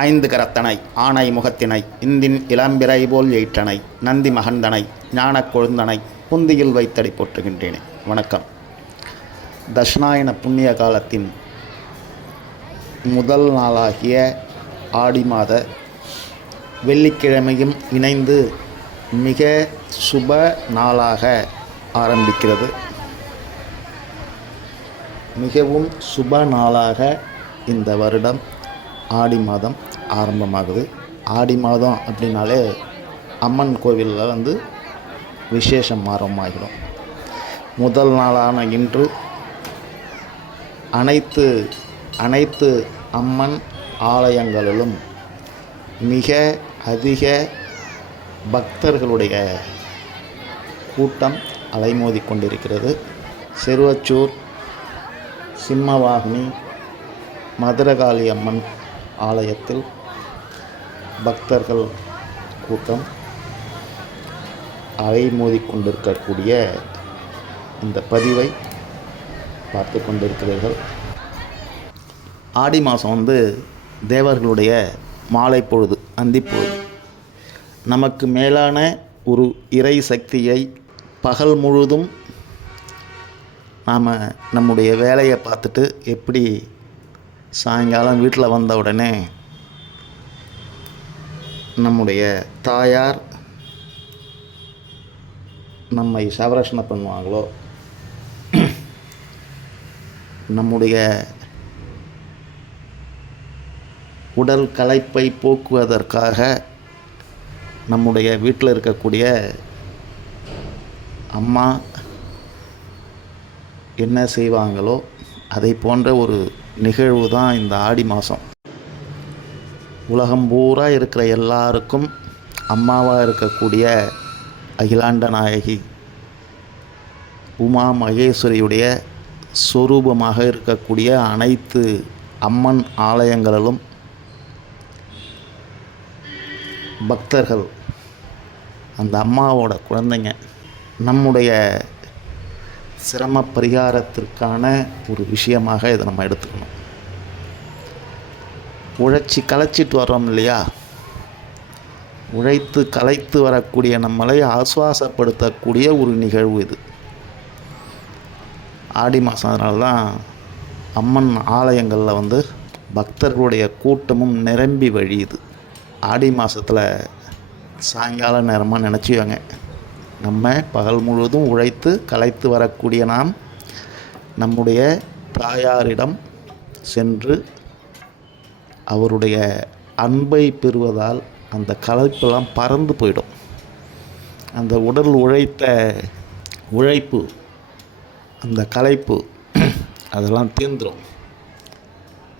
ஐந்து கரத்தனை ஆனை முகத்தினை இந்தின் இளம்பிறை போல் எயிற்றனை நந்தி மகந்தனை ஞானக் கொழுந்தனை புந்தியில் வைத்தடி போற்றுகின்றேனே. வணக்கம். தட்சிணாயன புண்ணிய காலத்தின் முதல் நாளாகிய ஆடி மாத வெள்ளிக்கிழமையும் இணைந்து மிக சுப நாளாக ஆரம்பிக்கிறது. மிகவும் சுப நாளாக இந்த வருடம் ஆடி மாதம் ஆரம்பமாகுது. ஆடி மாதம் அப்படின்னாலே அம்மன் கோவிலில் விசேஷம் ஆரம்பமாகிடும். முதல் நாளான இன்று அனைத்து அம்மன் ஆலயங்களிலும் மிக அதிக பக்தர்களுடைய கூட்டம் அலைமோதி கொண்டிருக்கிறது. சிறுவச்சூர் சிம்மவாகினி மதுரகாளி அம்மன் ஆலயத்தில் பக்தர்கள் கூட்டம் அலைமோதி கொண்டிருக்கக்கூடிய இந்த பதிவை பார்த்து கொண்டிருக்கிறீர்கள். ஆடி மாதம் தேவர்களுடைய மாலை பொழுது, அந்திப்பொழுது. நமக்கு மேலான ஒரு இறை சக்தியை பகல் முழுதும் நாம் நம்முடைய வேலையை பார்த்துட்டு எப்படி சாயங்காலம் வீட்டில் வந்த உடனே நம்முடைய தாயார் நம்மை சவரசனை பண்ணுவாங்களோ, நம்முடைய உடல் களைப்பை போக்குவதற்காக நம்முடைய வீட்டில் இருக்கக்கூடிய அம்மா என்ன செய்வாங்களோ அதை போன்ற ஒரு நிகழ்வு தான் இந்த ஆடி மாதம். உலகம் பூரா இருக்கிற எல்லாருக்கும் அம்மாவாக இருக்கக்கூடிய அகிலாண்ட நாயகி உமா மகேஸ்வரியுடைய சொரூபமாக இருக்கக்கூடிய அனைத்து அம்மன் ஆலயங்களிலும் பக்தர்கள் அந்த அம்மாவோட குழந்தைங்க நம்முடைய சிரம பரிகாரத்திற்கான ஒரு விஷயமாக இதை நம்ம எடுத்துக்கணும். உழைச்சி களைச்சிட்டு வர்றோம் இல்லையா, உழைத்து களைத்து வரக்கூடிய நம்மளை ஆசுவாசப்படுத்தக்கூடிய ஒரு நிகழ்வு இது ஆடி மாதம். அதனால தான் அம்மன் ஆலயங்களில் பக்தர்களுடைய கூட்டமும் நிரம்பி வழியுது. ஆடி மாதத்தில் சாயங்கால நேரமாக நினச்சிவாங்க, நம்ம பகல் முழுவதும் உழைத்து களைத்து வரக்கூடிய நாம் நம்முடைய தாயாரிடம் சென்று அவருடைய அன்பை பெறுவதால் அந்த களைப்பெல்லாம் பறந்து போயிடும். அந்த உடல் உழைத்த உழைப்பு, அந்த களைப்பு அதெல்லாம் தீர்ந்துடும்.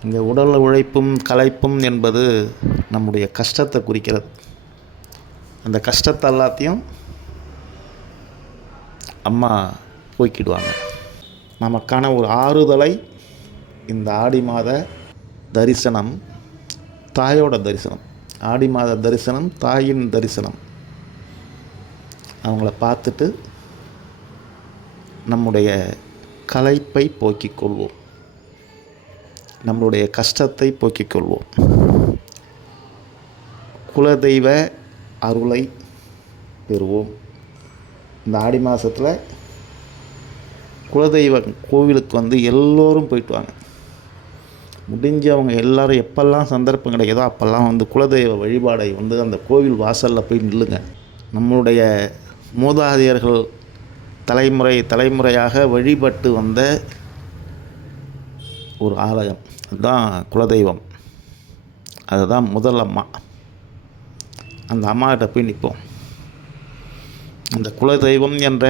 இந்த உடல் உழைப்பும் களைப்பும் என்பது நம்முடைய கஷ்டத்தை குறிக்கிறது. அந்த கஷ்டத்தை எல்லாத்தையும் அம்மா போக்கிடுவாங்க. நமக்கான ஒரு ஆறுதலை இந்த ஆடி மாத தரிசனம், தாயோட தரிசனம். ஆடி மாத தரிசனம் தாயின் தரிசனம். அவங்கள பார்த்துட்டு நம்முடைய களைப்பை போக்கிக் கொள்வோம், நம்மளுடைய கஷ்டத்தை போக்கிக் கொள்வோம். குலதெய்வ அருளை பெறுவோம். இந்த ஆடி மாதத்தில் குலதெய்வ கோவிலுக்கு எல்லோரும் போயிட்டு வாங்க. முடிஞ்சவங்க எல்லோரும் எப்பெல்லாம் சந்தர்ப்பம் கிடைக்குதோ அப்போல்லாம் குலதெய்வ வழிபாடை அந்த கோவில் வாசலில் போய் நில்லுங்க. நம்மளுடைய மூதாதையர்கள் தலைமுறையாக வழிபட்டு வந்த ஒரு ஆலயம் அதுதான் குலதெய்வம். அதுதான் முதல் அம்மா. அந்த அம்மாகிட்ட போய் நிற்போம். அந்த குலதெய்வம் என்ற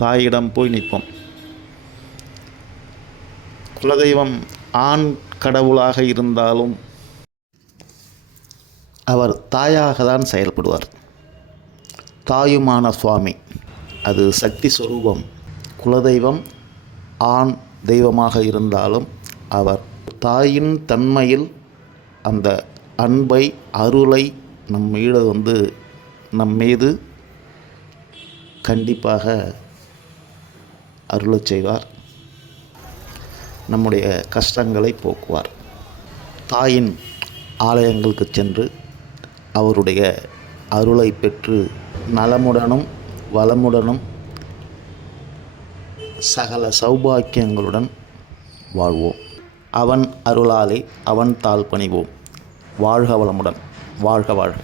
தாயிடம் போய் நிற்போம். குலதெய்வம் ஆண் கடவுளாக இருந்தாலும் அவர் தாயாக தான் செயல்படுவார். தாயுமான சுவாமி, அது சக்தி சொரூபம். குலதெய்வம் ஆண் தெய்வமாக இருந்தாலும் அவர் தாயின் தன்மையில் அந்த அன்பை அருளை நம் மீது கண்டிப்பாக அருளச் செய்வார். நம்முடைய கஷ்டங்களை போக்குவார். தாயின் ஆலயங்களுக்கு சென்று அவருடைய அருளை பெற்று நலமுடனும் வளமுடனும் சகல சௌபாக்கியங்களுடன் வாழ்வோம். அவன் அருளாலே அவன் தாள் பணிவோம். வாழ்க வளமுடன். வாழ்க வாழ்க.